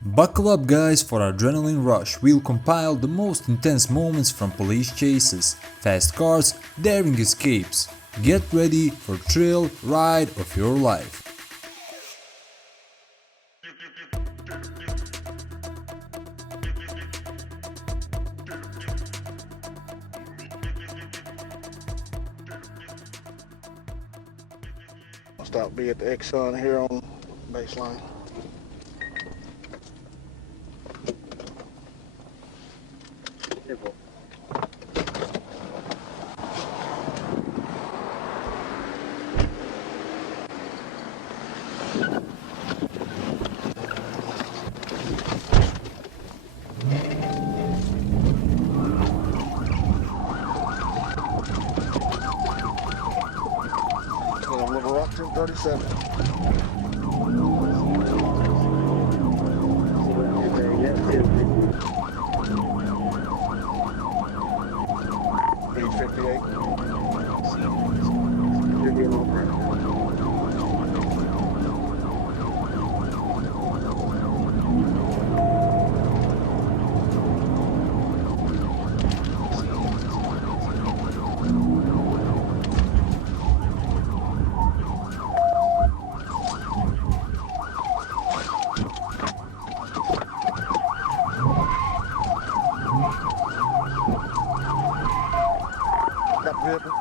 Buckle up guys for adrenaline rush. We'll compile the most intense moments from police chases, fast cars, daring escapes. Get ready for thrill ride of your life. I'll stop B at the Exxon here on baseline. On Little Rock 1037.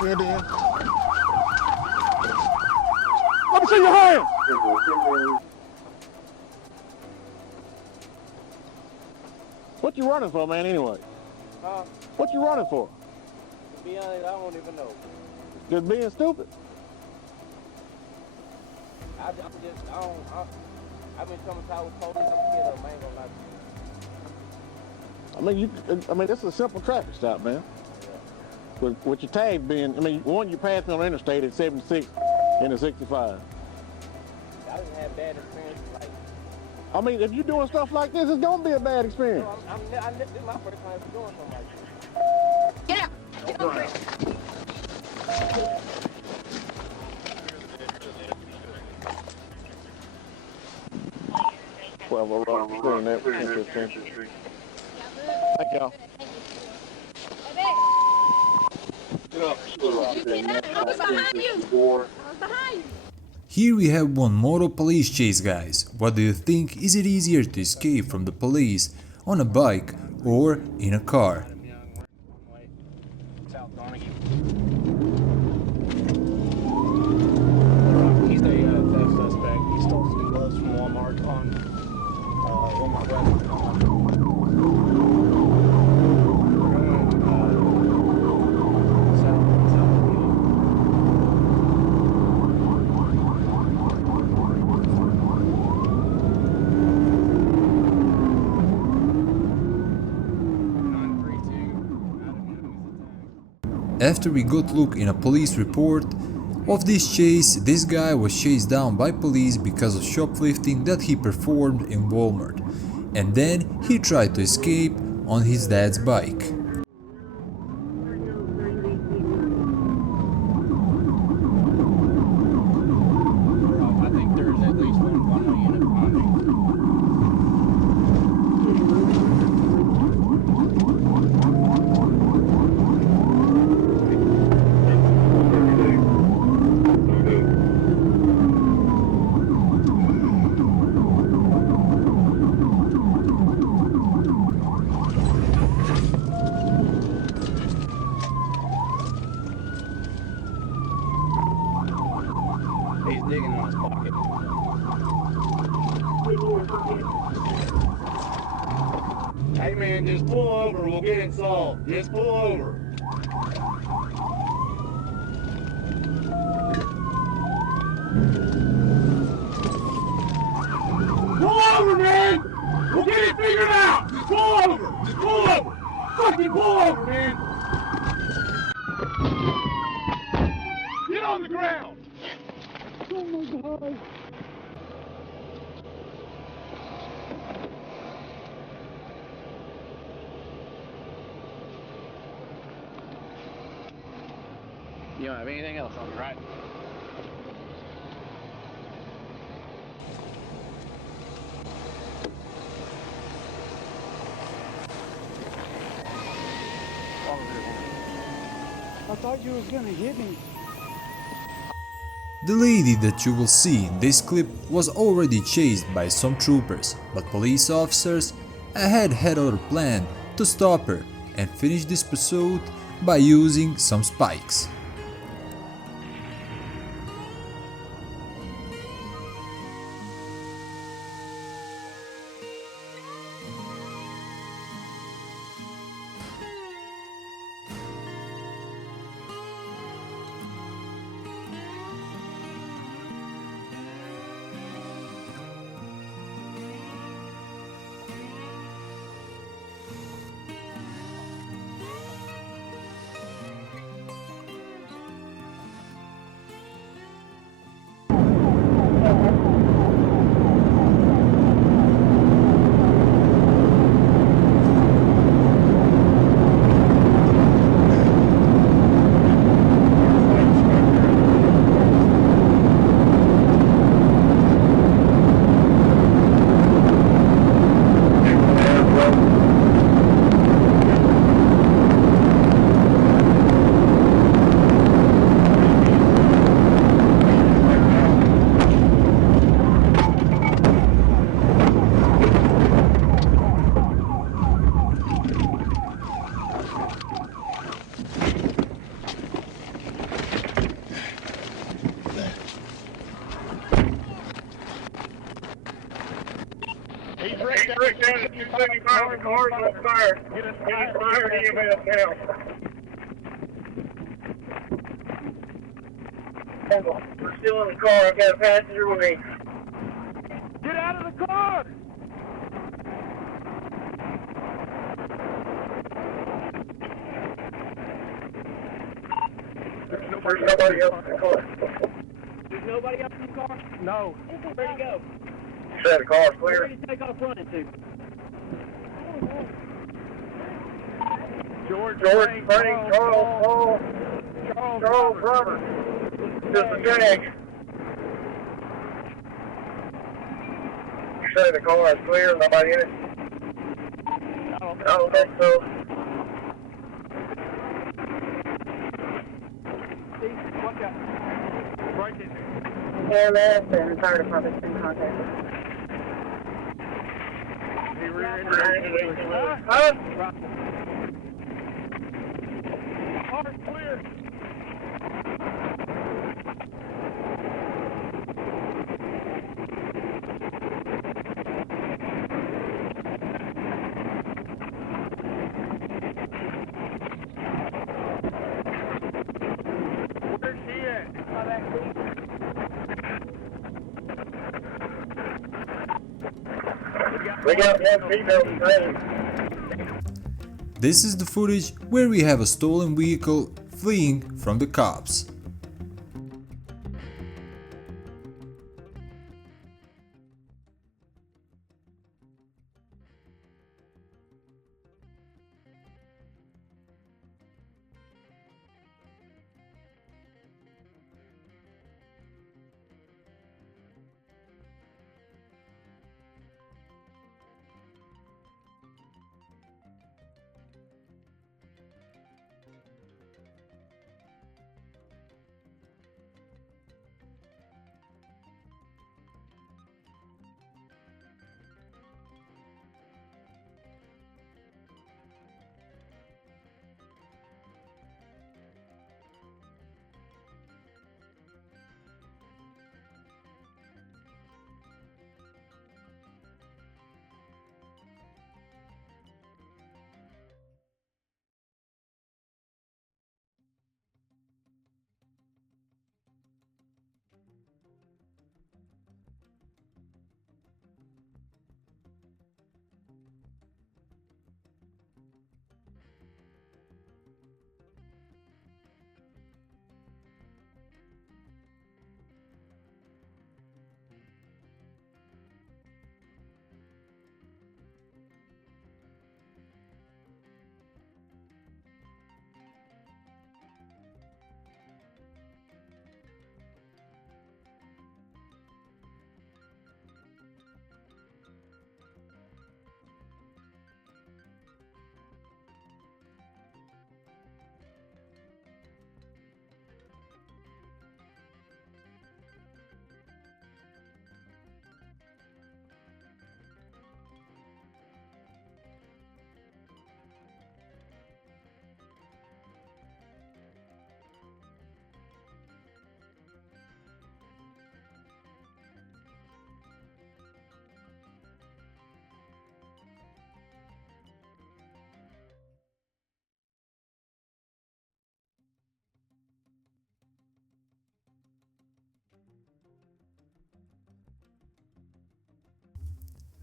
Get in. Let me see your hand. What you running for, man, anyway? What you running for? To be honest, I don't even know. Just being stupid. I've been coming out with police. I'm scared of them. I ain't gonna lie to you. I mean, this is a simple traffic stop, man. With your tag being, one, you passed me on the interstate at 76 and a 65. I didn't have bad experiences If you're doing stuff like this, it's gonna be a bad experience. This is my first time doing something like this. Get out! Get over it! Well, we're doing that. Thank y'all. Here we have one moto police chase guys. What do you think? Is it easier to escape from the police on a bike or in a car? He's a theft suspect. He stole some gloves from Walmart on Walmart Road. After we got look in a police report of this chase, this guy was chased down by police because of shoplifting that he performed in Walmart, and then he tried to escape on his dad's bike. I think there's at least one unit on me. He's digging in his pocket. Hey man, just pull over, we'll get it solved. Just pull over. Pull over, man! We'll get it figured out! Just pull over! Just pull over! Fucking pull over, man! Get on the ground! Oh my God! You don't have anything else on you, right? I thought you was gonna hit me. The lady that you will see in this clip was already chased by some troopers, but police officers ahead had other plan to stop her and finish this pursuit by using some spikes. He's right down at 275. The car's on fire. Get us fire EMS now. We're still in the car. I've got a passenger with me. Get out of the car! There's nobody else in the car. There's nobody else in the car? No. Where'd he go? Said the car's Where'd clear. he take off running to? George, Frank, Charles, Robert. Just a jag. You say the car is clear, nobody in it? I don't think so. ALS and fire department's in contact. Huh? Car's clear. Where's he at? We got one female today. This is the footage where we have a stolen vehicle fleeing from the cops.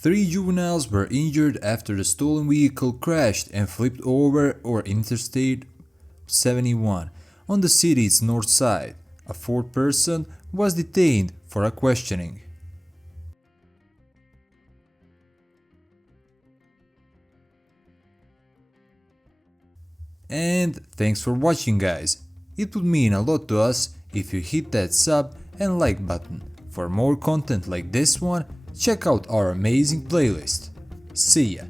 3 juveniles were injured after the stolen vehicle crashed and flipped over on Interstate 71 on the city's north side. A fourth person was detained for a questioning. And thanks for watching, guys. It would mean a lot to us if you hit that sub and like button. For more content like this one, check out our amazing playlist. See ya!